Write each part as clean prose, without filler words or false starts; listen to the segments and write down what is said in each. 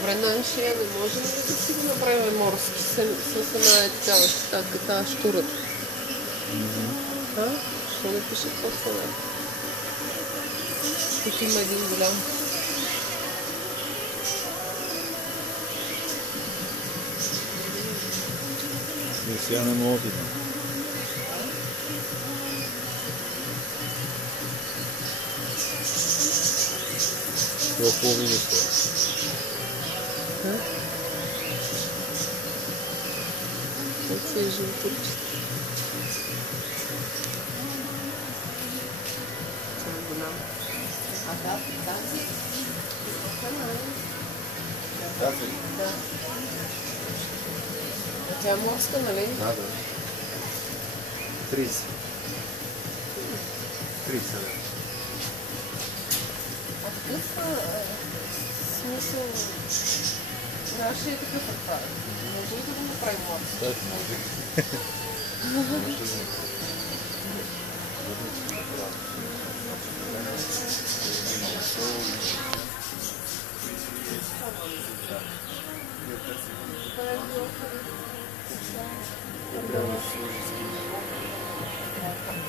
Добре, нашия не можем ли да си го направим морски с една такава щатка, тази щурата? А? Що не пише какво са? Тук има един голям. Сега не мога да видя. Това видиш това. Как се е жълтурче? Това е голям. А тази? Тази? Да. А тя е морска, нали? Да. 30. 30, да. А такъв смисъл... Нашия е такъв е това. Може ли да го направим морски? Да, може да го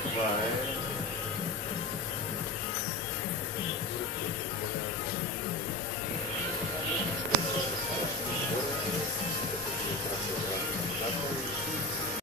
това е